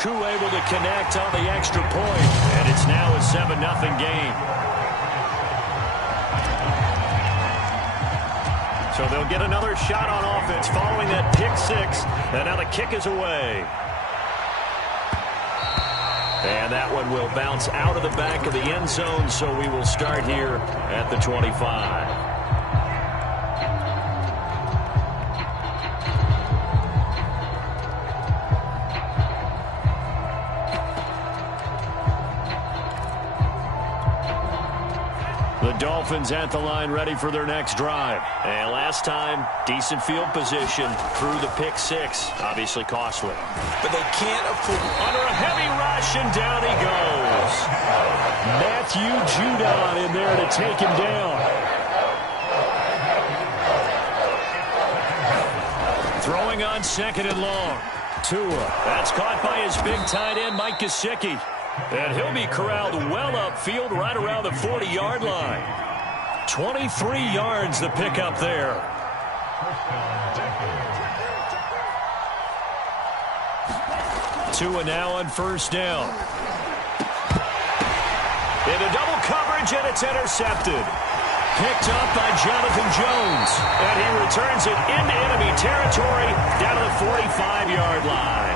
Koo able to connect on the extra point, and it's now a 7-0 game. So they'll get another shot on offense following that pick six, and now the kick is away. And that one will bounce out of the back of the end zone, so we will start here at the 25. The Dolphins at the line ready for their next drive. And last time, decent field position through the pick six. Obviously costly. But they can't afford. Under a heavy rush, and down he goes. Matthew Judon in there to take him down. Throwing on 2nd and long. Tua. That's caught by his big tight end, Mike Gesicki. And he'll be corralled well upfield right around the 40-yard line. 23 yards the pickup there. Tua now on 1st down. Into double coverage, and it's intercepted. Picked up by Jonathan Jones. And he returns it into enemy territory down to the 45-yard line.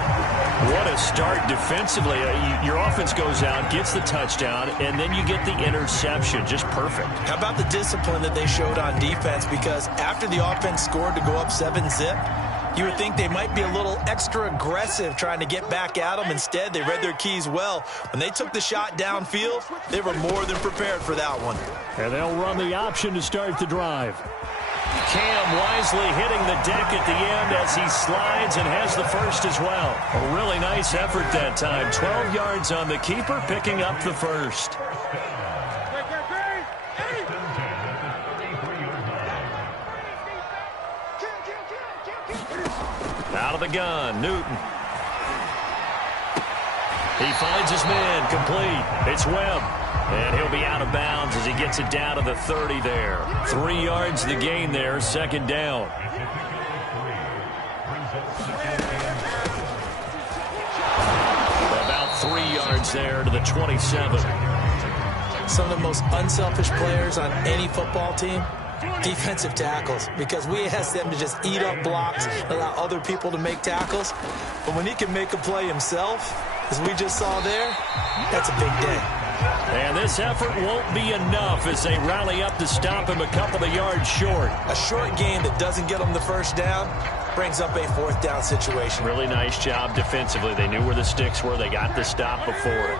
What a start defensively. Your offense goes out, gets the touchdown, and then you get the interception. Just perfect. How about the discipline that they showed on defense? Because after the offense scored to go up 7-zip, you would think they might be a little extra aggressive trying to get back at them. Instead, they read their keys well. When they took the shot downfield, they were more than prepared for that one. And they'll run the option to start the drive. Cam wisely hitting the deck at the end as he slides and has the first as well. A really nice effort that time. 12 yards on the keeper, picking up the first. Out of the gun, Newton. He finds his man, complete. It's Webb. And he'll be out of bounds as he gets it down to the 30 there. 3 yards the gain there, 2nd down. About 3 yards there to the 27. Some of the most unselfish players on any football team, defensive tackles, because we ask them to just eat up blocks, allow other people to make tackles. But when he can make a play himself, as we just saw there, that's a big day. And this effort won't be enough as they rally up to stop him a couple of yards short. A short gain that doesn't get them the first down brings up a 4th down situation. Really nice job defensively. They knew where the sticks were. They got the stop before it.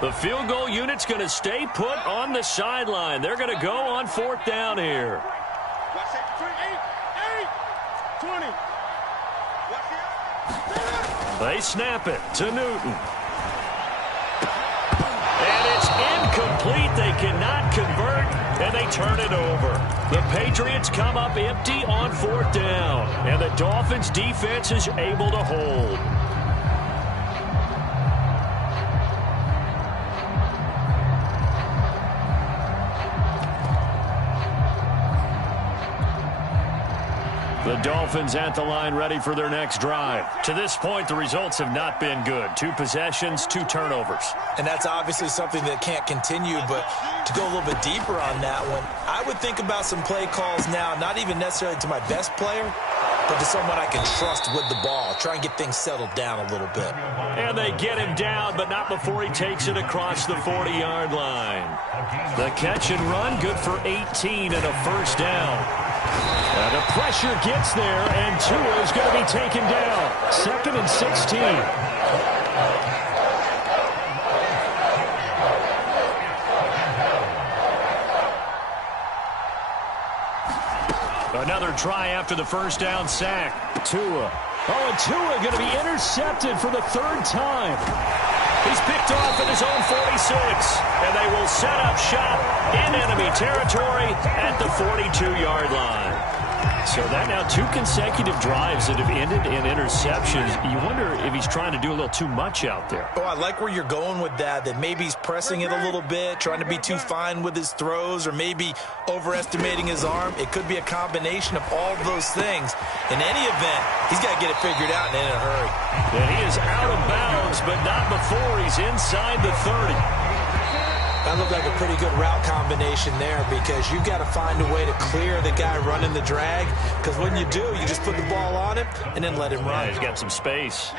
The field goal unit's going to stay put on the sideline. They're going to go on 4th down here. 20. They snap it to Newton. And it's incomplete. They cannot convert, and they turn it over. The Patriots come up empty on 4th down, and the Dolphins' defense is able to hold. The Dolphins at the line ready for their next drive. To this point, the results have not been good. 2 possessions, 2 turnovers. And that's obviously something that can't continue, but to go a little bit deeper on that one, I would think about some play calls now, not even necessarily to my best player, but to someone I can trust with the ball. Try and get things settled down a little bit. And they get him down, but not before he takes it across the 40-yard line. The catch and run, good for 18 and a 1st down. And the pressure gets there, and Tua is going to be taken down. 2nd and 16. Another try after the 1st down sack. Tua. Oh, and Tua going to be intercepted for the 3rd time. He's picked off at his own 46, and they will set up shop in enemy territory at the 42-yard line. So that now 2 consecutive drives that have ended in interceptions. You wonder if he's trying to do a little too much out there. Oh, I like where you're going with that maybe he's pressing it a little bit, trying to be too fine with his throws, or maybe overestimating his arm. It could be a combination of all those things. In any event, he's got to get it figured out and in a hurry. And he is out of bounds, but not before he's inside the 30. That looked like a pretty good route combination there, because you've got to find a way to clear the guy running the drag, because when you do, you just put the ball on him and then let him run. Yeah, he's got some space.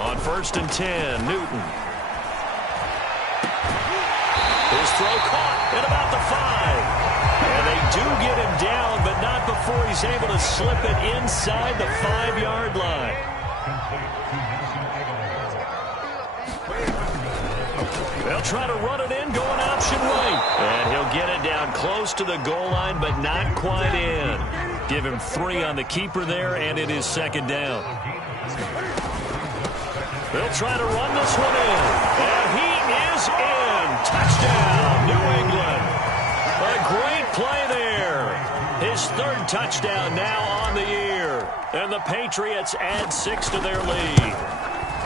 On 1st and 10, Newton. His throw caught at about the 5. And they do get him down, but not before he's able to slip it inside the 5-yard line. They'll try to run it in, going option right. And he'll get it down close to the goal line, but not quite in. Give him 3 on the keeper there, and it is 2nd down. They'll try to run this one in. And he is in. Touchdown, New England. A great play there. His 3rd touchdown now on the year. And the Patriots add 6 to their lead.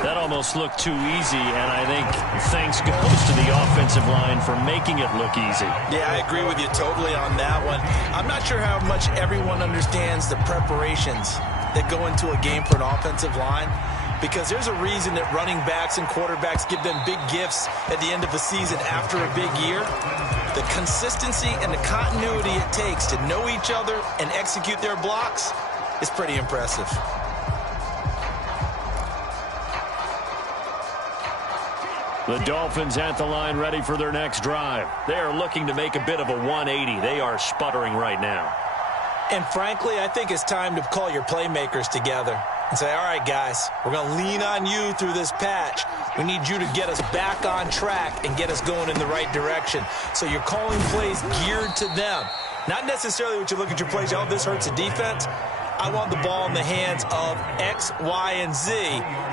That almost looked too easy, and I think thanks goes to the offensive line for making it look easy. Yeah, I agree with you totally on that one. I'm not sure how much everyone understands the preparations that go into a game for an offensive line, because there's a reason that running backs and quarterbacks give them big gifts at the end of the season after a big year. The consistency and the continuity it takes to know each other and execute their blocks is pretty impressive. The Dolphins at the line, ready for their next drive. They are looking to make a bit of a 180. They are sputtering right now. And frankly, I think it's time to call your playmakers together and say, all right, guys, we're going to lean on you through this patch. We need you to get us back on track and get us going in the right direction. So you're calling plays geared to them. Not necessarily what you look at your plays, oh, this hurts the defense. I want the ball in the hands of X, Y, and Z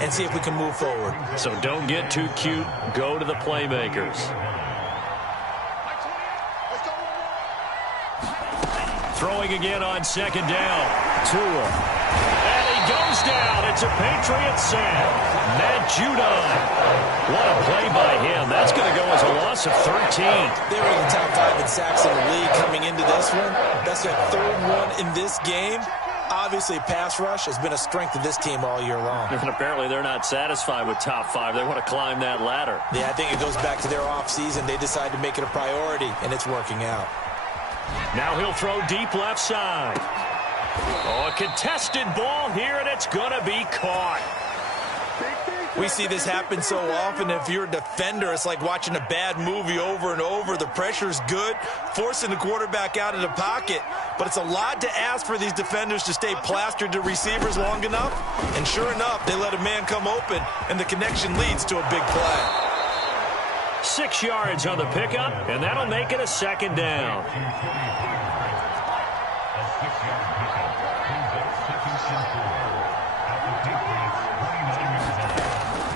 and see if we can move forward. So don't get too cute. Go to the playmakers. Throwing again on 2nd down. Tua. And he goes down. It's a Patriots sack. Matt Judon. What a play by him. That's going to go as a loss of 13. They were in the top 5 in sacks in the league coming into this one. That's their 3rd one in this game. Obviously, pass rush has been a strength of this team all year long. And apparently they're not satisfied with top 5. They want to climb that ladder. Yeah, I think it goes back to their offseason. They decided to make it a priority, and it's working out. Now he'll throw deep left side. Oh, a contested ball here, and it's going to be caught. We see this happen so often. If you're a defender, it's like watching a bad movie over and over. The pressure's good, forcing the quarterback out of the pocket. But it's a lot to ask for these defenders to stay plastered to receivers long enough. And sure enough, they let a man come open, and the connection leads to a big play. 6 yards on the pickup, and that'll make it a 2nd down.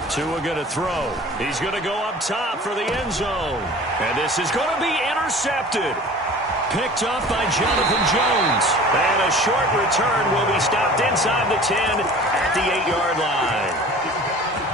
Tua going to throw. He's going to go up top for the end zone. And this is going to be intercepted. Picked up by Jonathan Jones. And a short return will be stopped inside the 10 at the 8-yard line.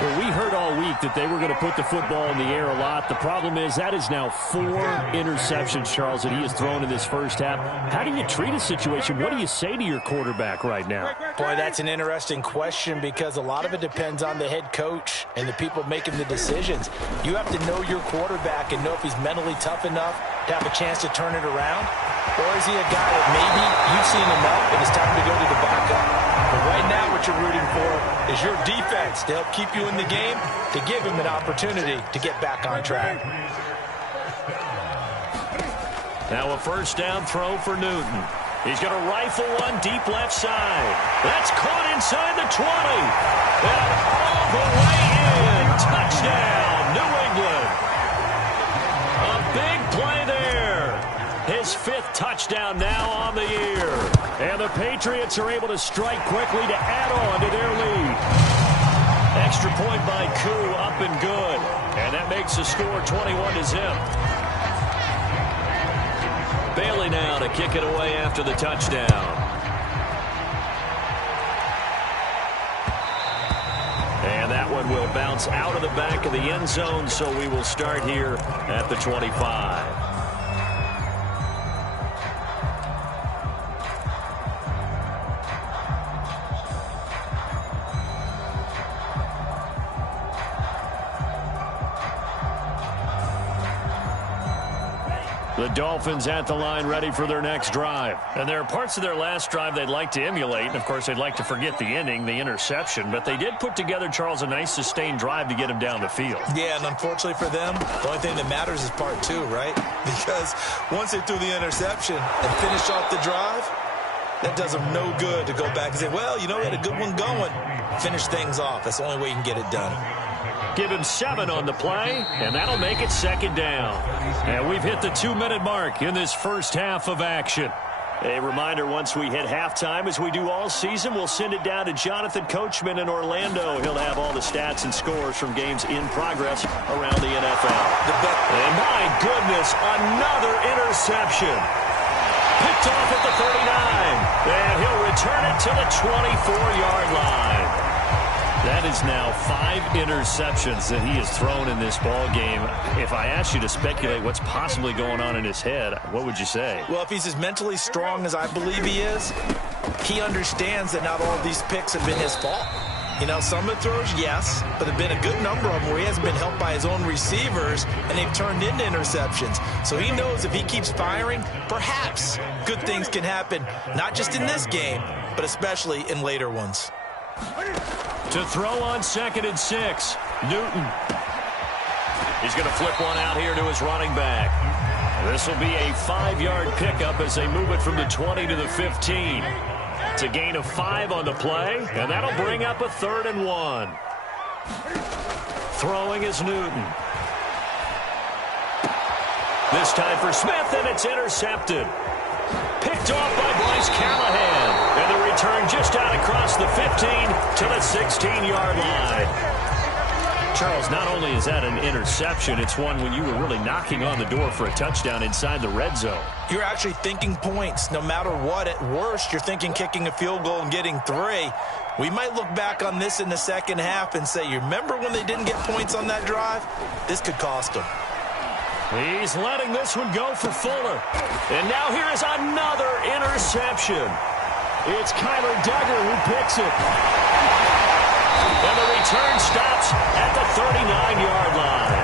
Well, we heard all week that they were going to put the football in the air a lot. The problem is that is now 4 interceptions, Charles, that he has thrown in this first half. How do you treat a situation? What do you say to your quarterback right now? Boy, that's an interesting question, because a lot of it depends on the head coach and the people making the decisions. You have to know your quarterback and know if he's mentally tough enough to have a chance to turn it around. Or is he a guy that maybe you've seen enough and it's time to go to the backup? But right now what you're rooting for is your defense to help keep you in the game, to give him an opportunity to get back on track. Now a first down throw for Newton. He's going to rifle one deep left side. That's caught inside the 20. And all the way in. Touchdown, New England. A big play there. His 5th touchdown now on the year. And the Patriots are able to strike quickly to add on to their lead. Extra point by Koo, up and good. And that makes the score 21-0. Bailey now to kick it away after the touchdown. And that one will bounce out of the back of the end zone, so we will start here at the 25. The Dolphins at the line ready for their next drive. And there are parts of their last drive they'd like to emulate. And, of course, they'd like to forget the ending, the interception. But they did put together, Charles, a nice sustained drive to get him down the field. Yeah, and unfortunately for them, the only thing that matters is part two, right? Because once they threw the interception and finished off the drive, that does them no good to go back and say, well, you know, we had a good one going. Finish things off. That's the only way you can get it done. Give him 7 on the play, and that'll make it second down. And we've hit the 2-minute mark in this first half of action. A reminder, once we hit halftime, as we do all season, we'll send it down to Jonathan Coachman in Orlando. He'll have all the stats and scores from games in progress around the NFL. And my goodness, another interception. Picked off at the 39, and he'll return it to the 24-yard line. That is now 5 interceptions that he has thrown in this ball game. If I asked you to speculate what's possibly going on in his head, what would you say? Well, if he's as mentally strong as I believe he is, he understands that not all of these picks have been his fault. You know, some of the throws, yes, but there have been a good number of them where he hasn't been helped by his own receivers, and they've turned into interceptions. So he knows if he keeps firing, perhaps good things can happen, not just in this game, but especially in later ones. To throw on 2nd and 6, Newton. He's going to flip one out here to his running back. This will be a 5-yard pickup as they move it from the 20 to the 15. It's a gain of 5 on the play, and that'll bring up a 3rd and 1. Throwing is Newton. This time for Smith, and it's intercepted. Picked off by Bryce Callahan. And the return just out across the 15 to the 16-yard line. Charles, not only is that an interception, it's one when you were really knocking on the door for a touchdown inside the red zone. You're actually thinking points. No matter what, at worst, you're thinking kicking a field goal and getting 3. We might look back on this in the second half and say, you remember when they didn't get points on that drive? This could cost them. He's letting this one go for Fuller. And now here is another interception. It's Kyler Duggar who picks it. And the return stops at the 39-yard line.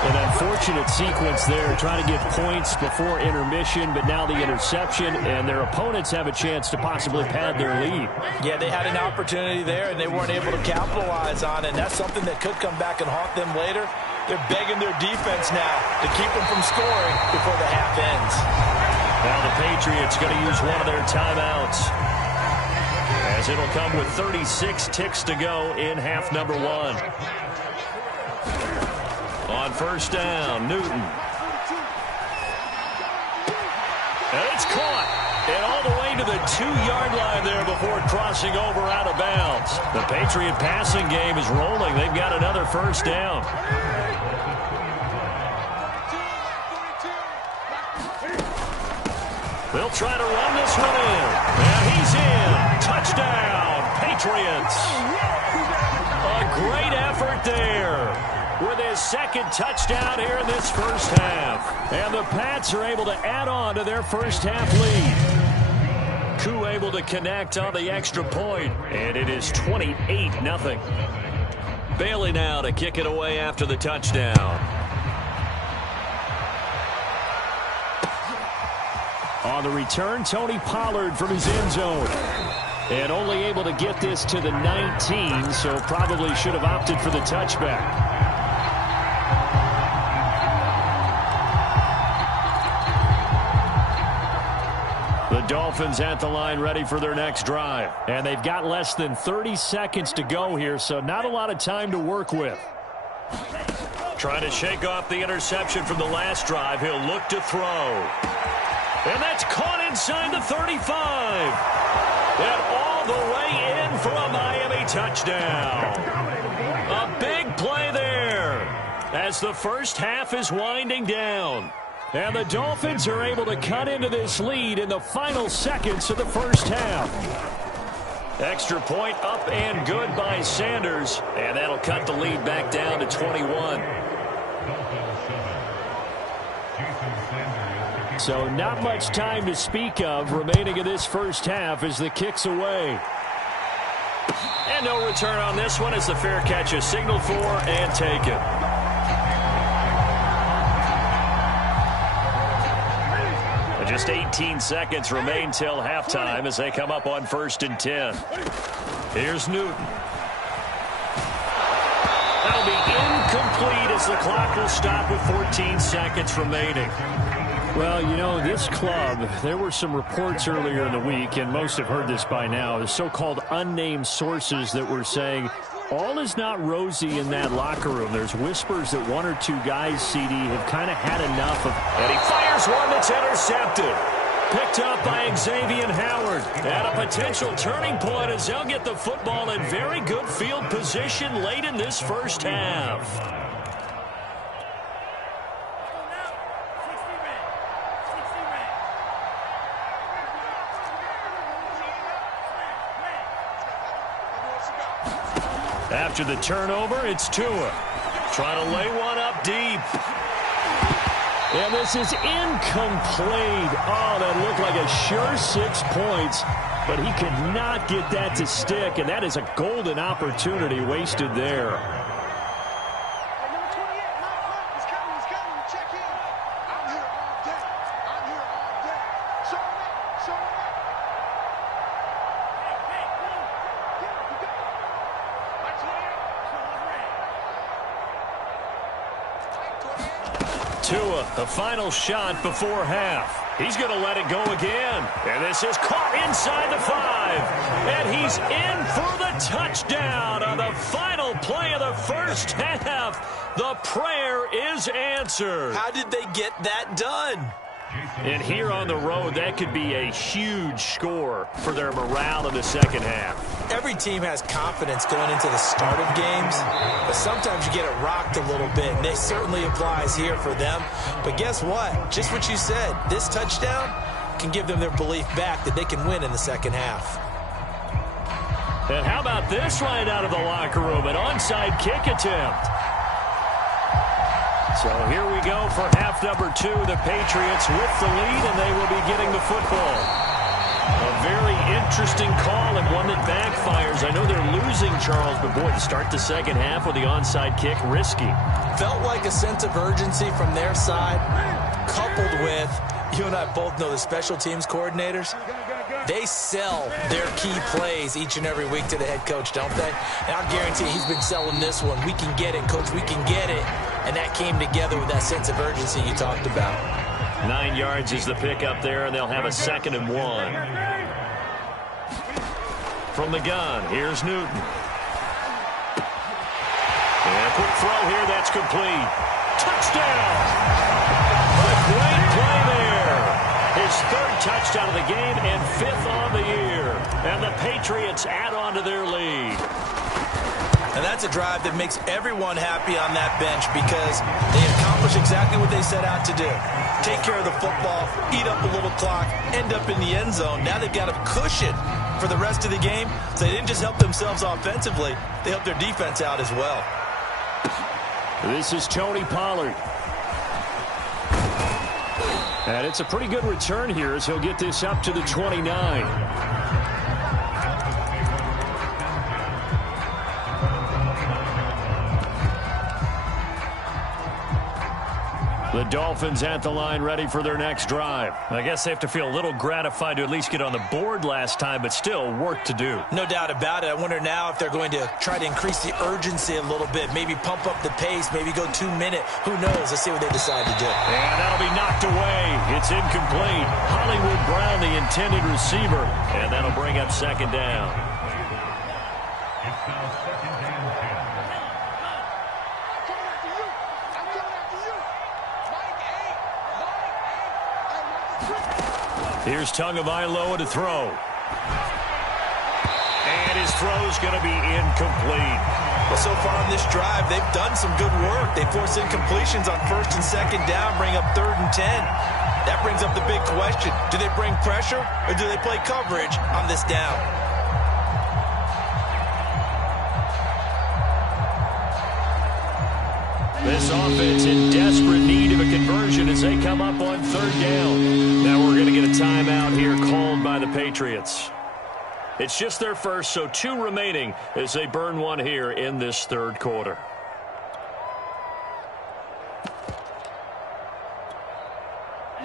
An unfortunate sequence there, trying to get points before intermission, but now the interception, and their opponents have a chance to possibly pad their lead. Yeah, they had an opportunity there, and they weren't able to capitalize on it, and that's something that could come back and haunt them later. They're begging their defense now to keep them from scoring before the half ends. Now the Patriots going to use one of their timeouts, as it'll come with 36 ticks to go in half number 1. On first down, Newton. And it's caught. And all the way to the 2-yard line there before crossing over out of bounds. The Patriot passing game is rolling. They've got another first down. They'll try to run this one in. And he's in. Touchdown, Patriots. A great effort there with his 2nd touchdown here in this first half. And the Pats are able to add on to their first half lead. Koo able to connect on the extra point, and it is 28-0. Bailey now to kick it away after the touchdown. On the return, Tony Pollard from his end zone. And only able to get this to the 19, so probably should have opted for the touchback. The Dolphins at the line ready for their next drive. And they've got less than 30 seconds to go here, so not a lot of time to work with. Trying to shake off the interception from the last drive. He'll look to throw. And that's caught inside the 35. And all the way in for a Miami touchdown. A big play there as the first half is winding down. And the Dolphins are able to cut into this lead in the final seconds of the first half. Extra point up and good by Sanders. And that'll cut the lead back down to 21. So not much time to speak of remaining in this first half as the kick's away. And no return on this one as the fair catch is signaled for and taken. Just 18 seconds remain till halftime as they come up on 1st and 10. Here's Newton. That'll be incomplete as the clock will stop with 14 seconds remaining. Well, you know, this club, there were some reports earlier in the week, and most have heard this by now, the so-called unnamed sources that were saying all is not rosy in that locker room. There's whispers that one or two guys, CD, have kind of had enough of. And he fires one that's intercepted. Picked up by Xavier Howard. At a potential turning point as they'll get the football in very good field position late in this first half. After the turnover, it's Tua. Trying to lay one up deep. And this is incomplete. Oh, that looked like a sure 6 points. But he could not get that to stick, and that is a golden opportunity wasted there. Tua, the final shot before half. He's going to let it go again. And this is caught inside the 5. And he's in for the touchdown on the final play of the first half. The prayer is answered. How did they get that done? And here on the road, that could be a huge score for their morale in the second half. Every team has confidence going into the start of games, but sometimes you get it rocked a little bit, and it certainly applies here for them. But guess what? Just what you said, this touchdown can give them their belief back that they can win in the second half. And how about this right out of the locker room, an onside kick attempt. So here we go for half number 2. The Patriots with the lead, and they will be getting the football. A very interesting call and one that backfires. I know they're losing, Charles, but boy, to start the second half with the onside kick, risky. Felt like a sense of urgency from their side, coupled with, you and I both know the special teams coordinators. They sell their key plays each and every week to the head coach, don't they? And I'll guarantee he's been selling this one. We can get it, coach, we can get it. And that came together with that sense of urgency you talked about. 9 yards is the pickup there, and they'll have a 2nd and 1. From the gun, here's Newton. And a quick throw here, that's complete. Touchdown! A great play there. His 3rd touchdown of the game and 5th on the year. And the Patriots add on to their lead. And that's a drive that makes everyone happy on that bench because they accomplish exactly what they set out to do. Take care of the football, eat up a little clock, end up in the end zone. Now they've got a cushion for the rest of the game. So they didn't just help themselves offensively, they helped their defense out as well. This is Tony Pollard. And it's a pretty good return here as he'll get this up to the 29. The Dolphins at the line ready for their next drive. I guess they have to feel a little gratified to at least get on the board last time, but still work to do. No doubt about it. I wonder now if they're going to try to increase the urgency a little bit, maybe pump up the pace, maybe go 2-minute. Who knows? Let's see what they decide to do. And that'll be knocked away. It's incomplete. Hollywood Brown, the intended receiver, and that'll bring up 2nd down. Here's Tagovailoa to throw. And his throw's going to be incomplete. Well, so far on this drive, they've done some good work. They force incompletions on 1st and 2nd down, bring up 3rd and 10. That brings up the big question. Do they bring pressure or do they play coverage on this down? This offense in desperate need of a conversion as they come up on 3rd down. Now we're going to get a timeout here called by the Patriots. It's just their first, so 2 remaining as they burn one here in this 3rd quarter.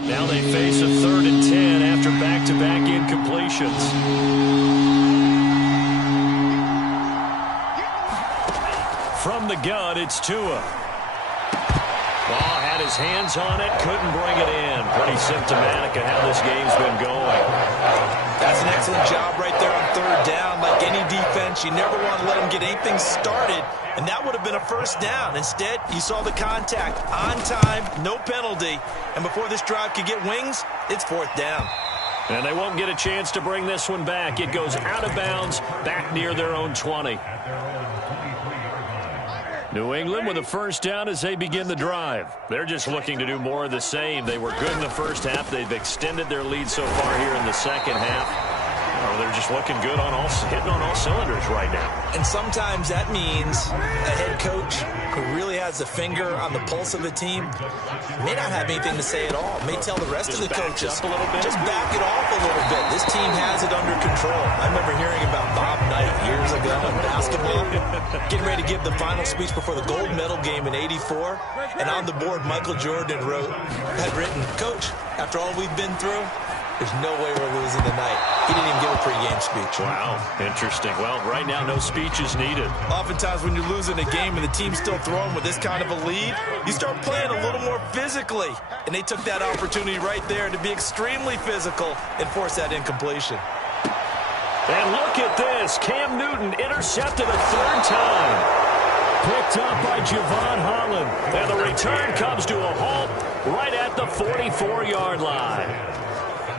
Now they face a 3rd and 10 after back-to-back incompletions. From the gun, it's Tua. Ball had his hands on it, couldn't bring it in. Pretty symptomatic of how this game's been going. That's an excellent job right there on 3rd down. Like any defense, you never want to let them get anything started, and that would have been a 1st down. Instead, you saw the contact on time, no penalty, and before this drive could get wings, it's 4th down. And they won't get a chance to bring this one back. It goes out of bounds, back near their own 20. New England with a 1st down as they begin the drive. They're just looking to do more of the same. They were good in the 1st half. They've extended their lead so far here in the 2nd half. Oh, they're just looking good hitting on all cylinders right now. And sometimes that means a head coach who really has a finger on the pulse of the team may not have anything to say at all. May tell the rest of the coaches, just back it off a little bit. This team has it under control. I remember hearing about Bob Knight years ago in basketball, getting ready to give the final speech before the gold medal game in '84. And on the board, Michael Jordan had written, "Coach, after all we've been through, there's no way we're losing tonight." He didn't even give a pregame speech. Wow, interesting. Well, right now, no speech is needed. Oftentimes when you're losing a game and the team's still throwing with this kind of a lead, you start playing a little more physically. And they took that opportunity right there to be extremely physical and force that incompletion. And look at this. Cam Newton intercepted a 3rd time. Picked up by Javon Holland. And the return comes to a halt right at the 44-yard line.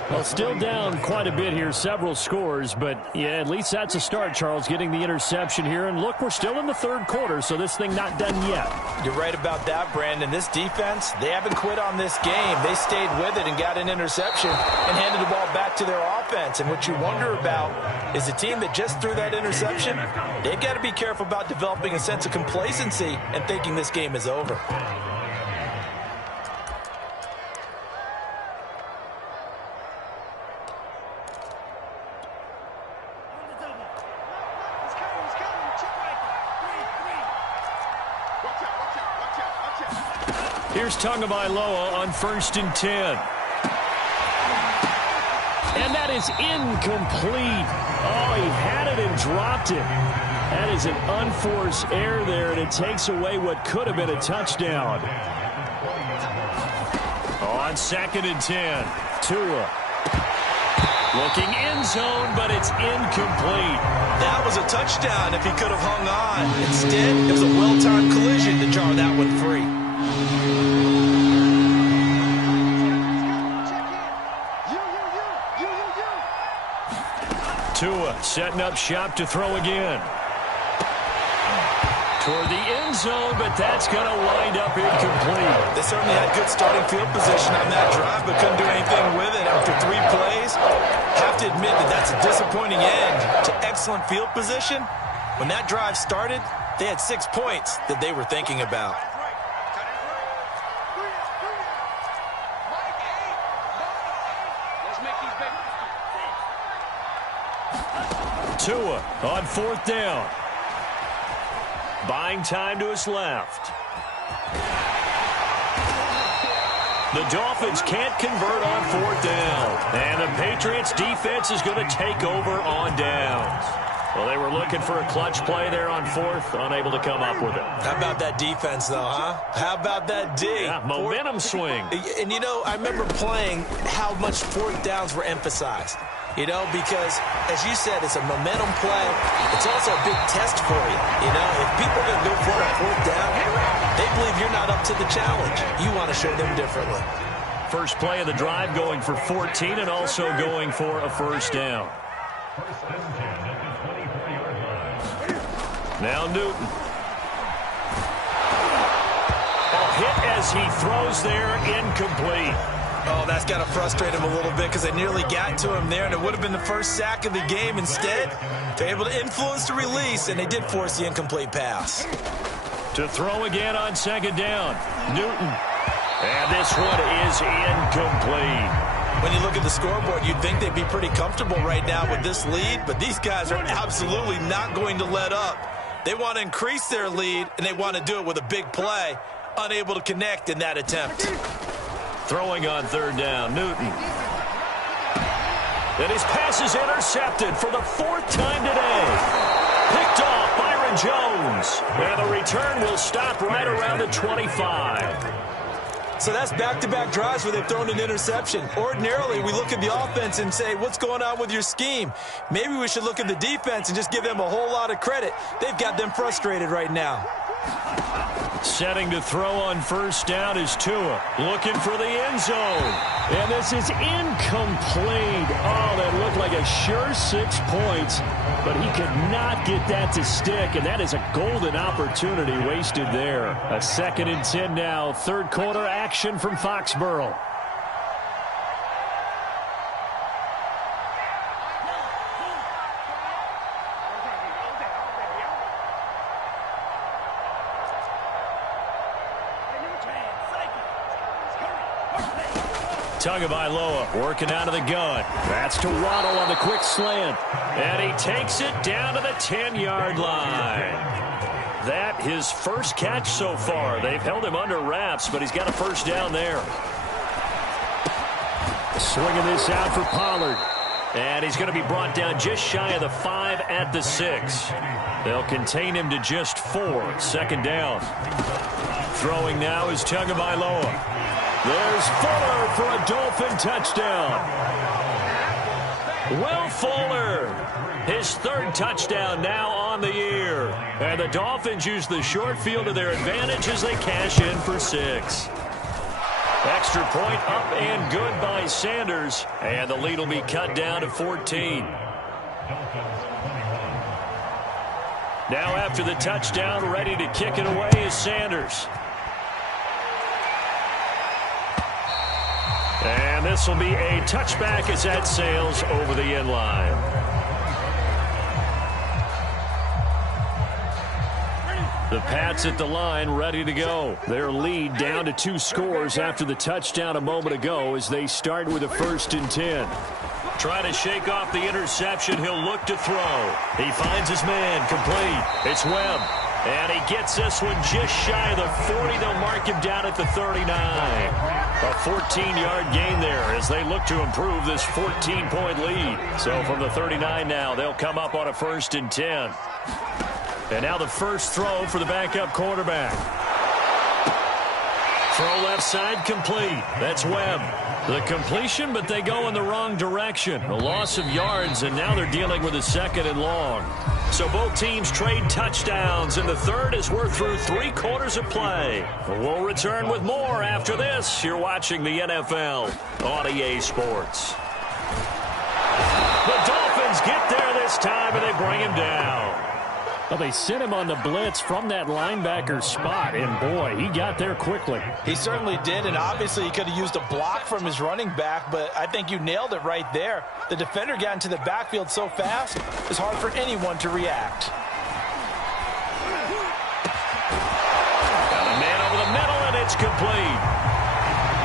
Well, still down quite a bit here, several scores, but yeah, at least that's a start, Charles, getting the interception here. And look, we're still in the 3rd quarter, so this thing not done yet. You're right about that, Brandon. This defense, they haven't quit on this game. They stayed with it and got an interception and handed the ball back to their offense. And what you wonder about is a team that just threw that interception, they've got to be careful about developing a sense of complacency and thinking this game is over. Here's Tagovailoa on 1st and 10. And that is incomplete. Oh, he had it and dropped it. That is an unforced error there, and it takes away what could have been a touchdown. On 2nd and 10, Tua. Looking end zone, but it's incomplete. That was a touchdown if he could have hung on. Instead, it was a well-timed collision to jar that one free. Tua setting up shop to throw again. Toward the end zone, but that's going to wind up incomplete. They certainly had good starting field position on that drive, but couldn't do anything with it after 3 plays. Have to admit that that's a disappointing end to excellent field position. When that drive started, they had 6 points that they were thinking about. Tua on 4th down. Buying time to his left. The Dolphins can't convert on 4th down. And the Patriots defense is going to take over on downs. Well, they were looking for a clutch play there on 4th, unable to come up with it. How about that defense, though, huh? How about that D? Yeah, momentum swing. And, you know, I remember playing how much 4th downs were emphasized. You know, because, as you said, it's a momentum play. It's also a big test for you. You know, if people are going to go for it on 4th down, they believe you're not up to the challenge. You want to show them differently. First play of the drive going for 14 and also going for a 1st down. Now Newton. Hit as he throws there, incomplete. Oh, that's got to frustrate him a little bit because they nearly got to him there, and it would have been the first sack of the game. Instead, they're able to influence the release, and they did force the incomplete pass. To throw again on second down, Newton. And this one is incomplete. When you look at the scoreboard, you'd think they'd be pretty comfortable right now with this lead, but these guys are absolutely not going to let up. They want to increase their lead, and they want to do it with a big play. Unable to connect in that attempt. Throwing on third down, Newton. And his pass is intercepted for the fourth time today. Picked off Byron Jones. And the return will stop right around the 25. So that's back-to-back drives where they've thrown an interception. Ordinarily, we look at the offense and say, what's going on with your scheme? Maybe we should look at the defense and just give them a whole lot of credit. They've got them frustrated right now. Setting to throw on first down is Tua. Looking for the end zone. And this is incomplete. Oh, that looked like a sure 6 points. But he could not get that to stick. And that is a golden opportunity wasted there. A 2nd and 10 now. Third quarter action from Foxborough. Tagovailoa working out of the gun. That's to Waddle on the quick slant. And he takes it down to the 10-yard line. That his first catch so far. They've held him under wraps, but he's got a first down there. Swinging this out for Pollard. And he's going to be brought down just shy of the 5 at the 6. They'll contain him to just 4. 2nd down. Throwing now is Tagovailoa. There's Fuller for a Dolphin touchdown. Will Fuller, his 3rd touchdown now on the year. And the Dolphins use the short field to their advantage as they cash in for 6. Extra point up and good by Sanders. And the lead will be cut down to 14. Now after the touchdown, ready to kick it away is Sanders. And this will be a touchback as that sails over the end line. The Pats at the line ready to go. Their lead down to 2 scores after the touchdown a moment ago as they start with a 1st and 10. Trying to shake off the interception. He'll look to throw. He finds his man complete. It's Webb. And he gets this one just shy of the 40. They'll mark him down at the 39. A 14-yard gain there as they look to improve this 14-point lead. So from the 39 now, they'll come up on a 1st and 10. And now the first throw for the backup quarterback. Throw left side complete. That's Webb. The completion, but they go in the wrong direction. A loss of yards, and now they're dealing with a 2nd and long. So both teams trade touchdowns in the 3rd as we're through 3 quarters of play. We'll return with more after this. You're watching the NFL on EA Sports. The Dolphins get there this time, and they bring him down. Well, they sent him on the blitz from that linebacker spot, and boy, he got there quickly. He certainly did, and obviously he could have used a block from his running back, but I think you nailed it right there. The defender got into the backfield so fast, it's hard for anyone to react. Got a man over the middle, and it's complete.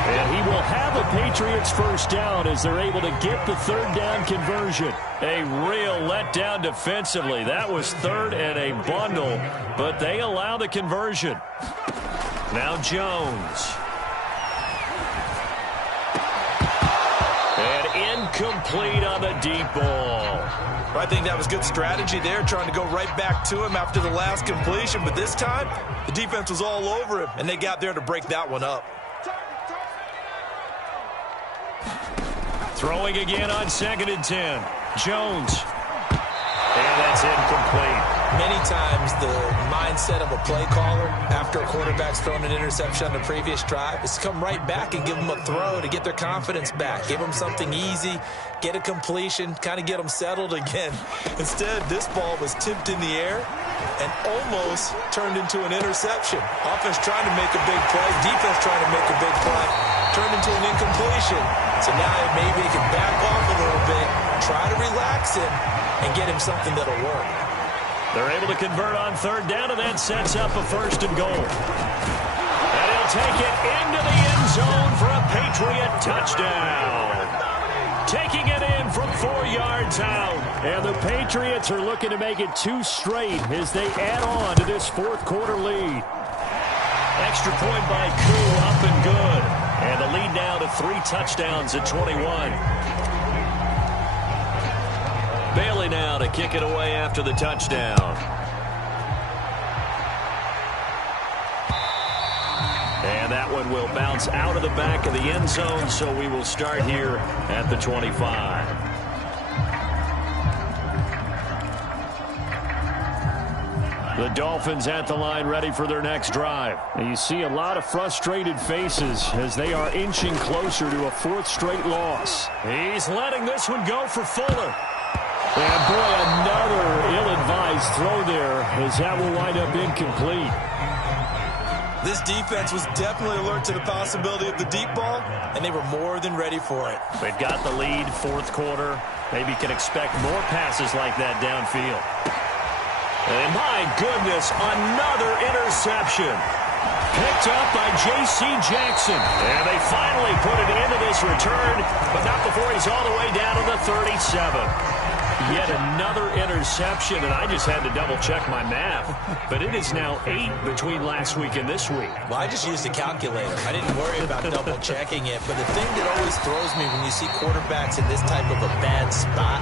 And he will have a Patriots first down as they're able to get the 3rd down conversion. A real letdown defensively. That was 3rd and a bundle, but they allow the conversion. Now Jones. And incomplete on the deep ball. I think that was good strategy there, trying to go right back to him after the last completion. But this time, the defense was all over him, and they got there to break that one up. Throwing again on 2nd and 10. Jones. And that's incomplete. Many times the mindset of a play caller after a quarterback's thrown an interception on the previous drive is to come right back and give them a throw to get their confidence back. Give them something easy, get a completion, kind of get them settled again. Instead, this ball was tipped in the air and almost turned into an interception. Offense trying to make a big play, defense trying to make a big play, turned into an incompletion. So now maybe he can back off a little bit, try to relax him, and get him something that'll work. They're able to convert on third down, and that sets up a first and goal. And he'll take it into the end zone for a Patriot touchdown. Taking it in from 4 yards out. And the Patriots are looking to make it 2 straight as they add on to this fourth quarter lead. Extra point by Koo, up and good. And the lead now to 3 touchdowns at 21. Bailey now to kick it away after the touchdown. And that one will bounce out of the back of the end zone, so we will start here at the 25. The Dolphins at the line ready for their next drive. And you see a lot of frustrated faces as they are inching closer to a 4th straight loss. He's letting this one go for Fuller. And boy, another ill-advised throw there as that will wind up incomplete. This defense was definitely alert to the possibility of the deep ball, and they were more than ready for it. They've got the lead, 4th quarter. Maybe can expect more passes like that downfield. And my goodness, another interception. Picked up by J.C. Jackson. And they finally put it into this return, but not before he's all the way down to the 37. Yet another interception, and I just had to double-check my math. But it is now 8 between last week and this week. Well, I just used a calculator. I didn't worry about double-checking it. But the thing that always throws me when you see quarterbacks in this type of a bad spot,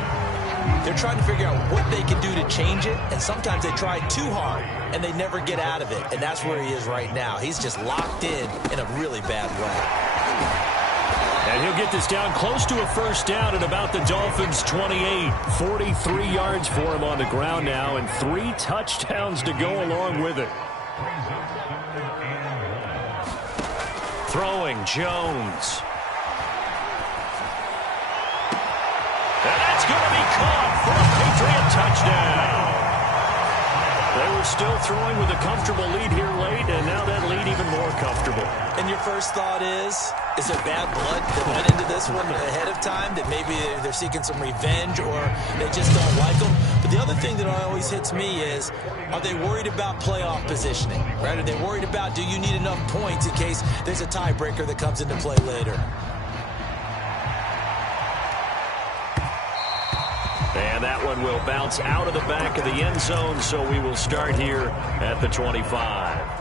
they're trying to figure out what they can do to change it, and sometimes they try too hard, and they never get out of it. And that's where he is right now. He's just locked in a really bad way. And he'll get this down close to a first down at about the Dolphins' 28. 43 yards for him on the ground now, and 3 touchdowns to go along with it. Throwing, Jones. And that's going to be caught for a Patriot touchdown. They were still throwing with a comfortable lead here late, and now that lead even more comfortable. And your first thought is there bad blood that went into this one ahead of time, that maybe they're seeking some revenge or they just don't like them? But the other thing that always hits me is, are they worried about playoff positioning? Right? Are they worried about, do you need enough points in case there's a tiebreaker that comes into play later? And that one will bounce out of the back of the end zone, so we will start here at the 25.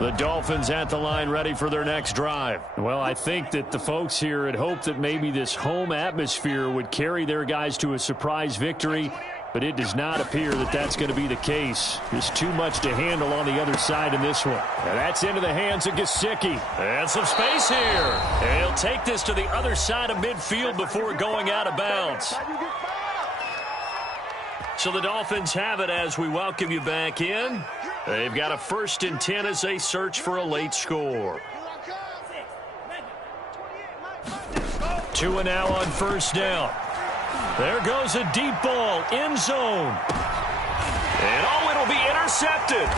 The Dolphins at the line ready for their next drive. Well, I think that the folks here had hoped that maybe this home atmosphere would carry their guys to a surprise victory, but it does not appear that that's going to be the case. There's too much to handle on the other side in this one. And that's into the hands of Gesicki. And some space here. And he'll take this to the other side of midfield before going out of bounds. So the Dolphins have it as we welcome you back in. They've got a 1st and 10 as they search for a late score. 2 and now on first down. There goes a deep ball, end zone. And it'll be intercepted.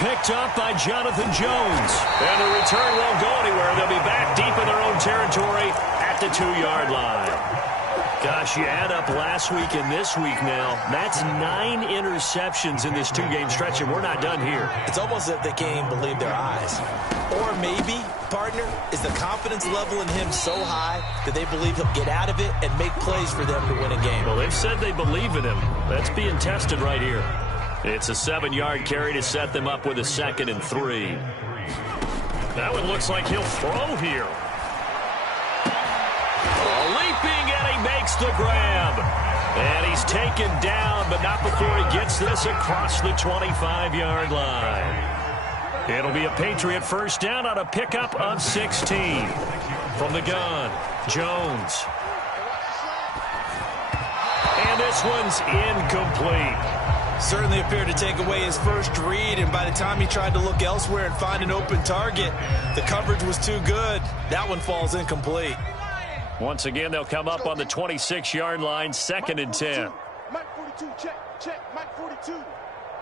Picked up by Jonathan Jones. And the return won't go anywhere. They'll be back deep in their own territory at the 2-yard line. Gosh, you add up last week and this week now. That's 9 interceptions in this 2-game stretch, and we're not done here. It's almost as if they can't even believe their eyes. Or maybe, partner, is the confidence level in him so high that they believe he'll get out of it and make plays for them to win a game. Well, they've said they believe in him. That's being tested right here. It's a 7-yard carry to set them up with a 2nd and 3. That one looks like he'll throw here. Leaping, and he makes the grab. And he's taken down, but not before he gets this across the 25-yard line. It'll be a Patriot first down on a pickup of 16. From the gun, Jones. And this one's incomplete. Certainly appeared to take away his first read, and by the time he tried to look elsewhere and find an open target, the coverage was too good. That one falls incomplete. Once again, they'll come up on the 26-yard line, 2nd and 10. Mike 42, check, Mike 42.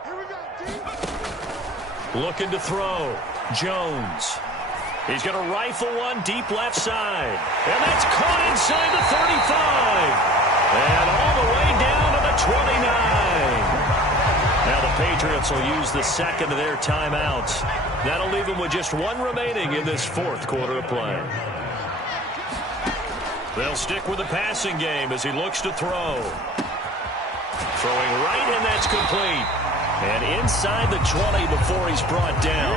Here we go, team. Looking to throw, Jones. He's going to rifle one deep left side. And that's caught inside the 35. And all the way down to the 29. Now the Patriots will use the second of their timeouts. That'll leave them with just one remaining in this 4th quarter of play. They'll stick with the passing game as he looks to throw. Throwing right, and that's complete. And inside the 20 before he's brought down.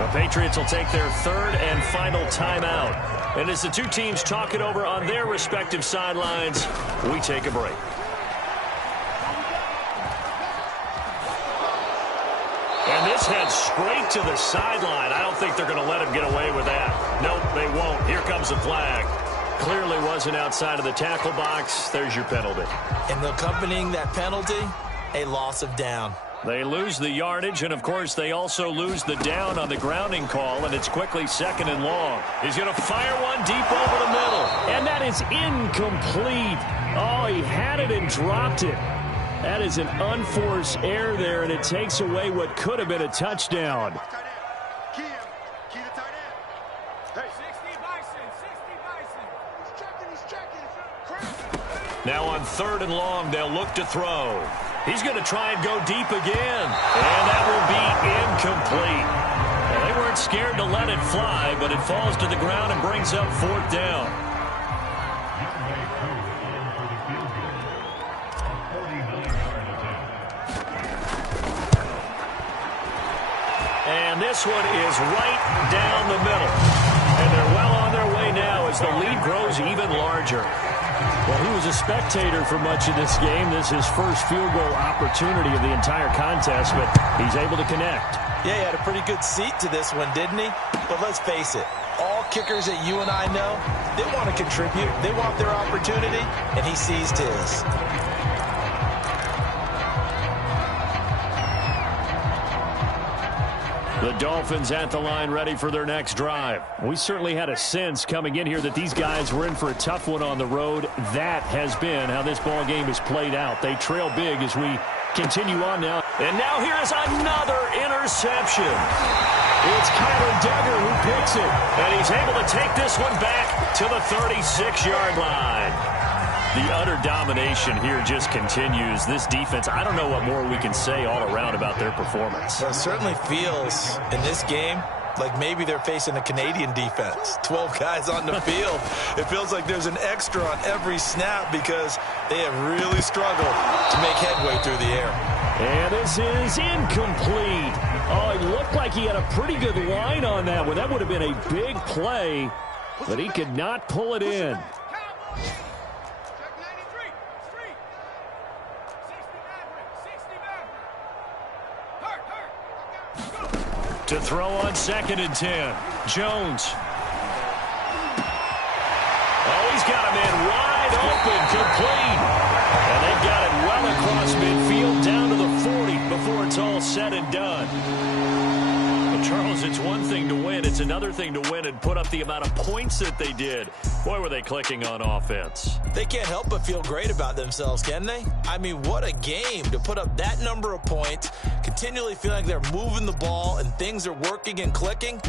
The Patriots will take their 3rd and final timeout. And as the two teams talk it over on their respective sidelines, we take a break. And this heads straight to the sideline. I don't think they're going to let him get away with that. Nope, they won't. Here comes the flag. Clearly wasn't outside of the tackle box. There's your penalty. And accompanying that penalty, a loss of down. They lose the yardage, and, of course, they also lose the down on the grounding call, and it's quickly 2nd and long. He's going to fire one deep over the middle. And that is incomplete. Oh, he had it and dropped it. That is an unforced error there, and it takes away what could have been a touchdown. Key the tight end. Hey, 60 Bison. He's checking. Now on 3rd and long, they'll look to throw. He's going to try and go deep again. And that will be incomplete. Well, they weren't scared to let it fly, but it falls to the ground and brings up 4th down. And this one is right down the middle. And they're well on their way now as the lead grows even larger. Well, he was a spectator for much of this game. This is his first field goal opportunity of the entire contest, but he's able to connect. Yeah, he had a pretty good seat to this one, didn't he? But let's face it, all kickers that you and I know, they want to contribute. They want their opportunity, and he seized his. The Dolphins at the line ready for their next drive. We certainly had a sense coming in here that these guys were in for a tough one on the road. That has been how this ball game is played out. They trail big as we continue on now. And now here is another interception. It's Kyler Duggar who picks it. And he's able to take this one back to the 36-yard line. The utter domination here just continues. This defense, I don't know what more we can say all around about their performance. Well, it certainly feels in this game like maybe they're facing a Canadian defense. 12 guys on the field. It feels like there's an extra on every snap because they have really struggled to make headway through the air. And this is incomplete. Oh, it looked like he had a pretty good line on that one. That would have been a big play, but he could not pull it in. To throw on 2nd and 10. Jones. Oh, he's got him in wide open, complete. And they've got it well across midfield down to the 40 before it's all said and done. But Charles, it's one thing to win. It's another thing to win and put up the amount of points that they did. Boy, were they clicking on offense. They can't help but feel great about themselves, can they? I mean, what a game to put up that number of points, continually feeling like they're moving the ball and things are working and clicking.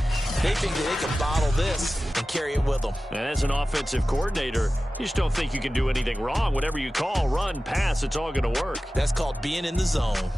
They think that they can bottle this and carry it with them. And as an offensive coordinator, you just don't think you can do anything wrong. Whatever you call, run, pass, it's all going to work. That's called being in the zone.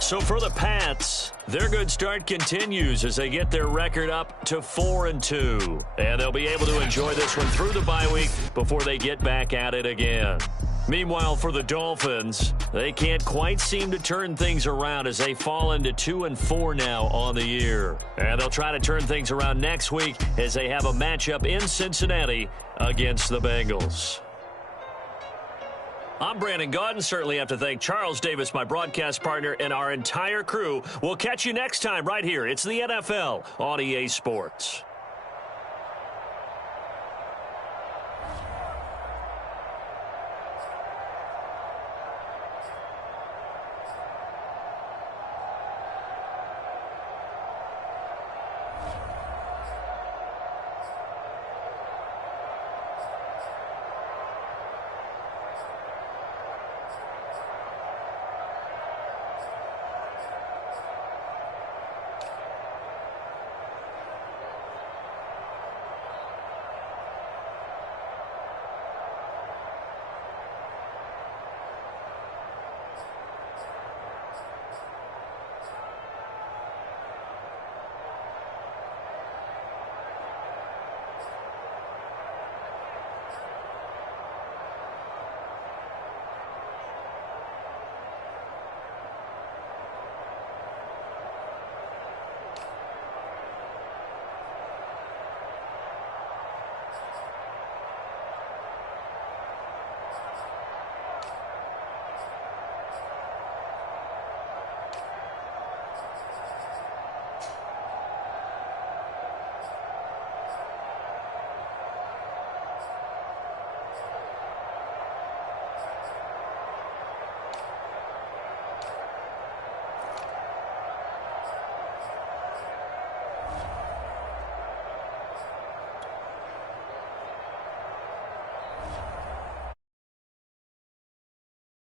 So for the Pats, their good start continues as they get their record up to 4-2. And they'll be able to enjoy this one through the bye week before they get back at it again. Meanwhile, for the Dolphins, they can't quite seem to turn things around as they fall into 2-4 now on the year. And they'll try to turn things around next week as they have a matchup in Cincinnati against the Bengals. I'm Brandon Gaudin. Certainly have to thank Charles Davis, my broadcast partner, and our entire crew. We'll catch you next time right here. It's the NFL on EA Sports.